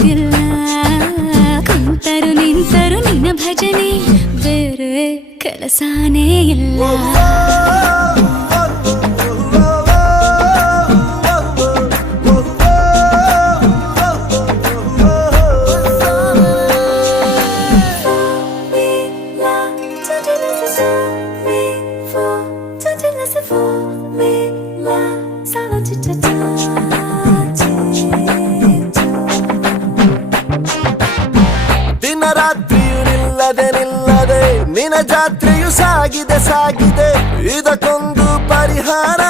ಗೊತ್ತಿಲ್ಲ ಕುಂತರು ನಿಂತರು ನಿನ್ನ ಭಜನೆ ಬೇರೆ ಕೆಲಸನೇ ಇಲ್ಲ ದಿನ ರಾತ್ರಿಯು ನಿಲ್ಲದೆ ನಿನ್ನ ಜಾತ್ರೆಯು ಸಾಗಿದೆ ಇದಕ್ಕೊಂದು ಪರಿಹಾರ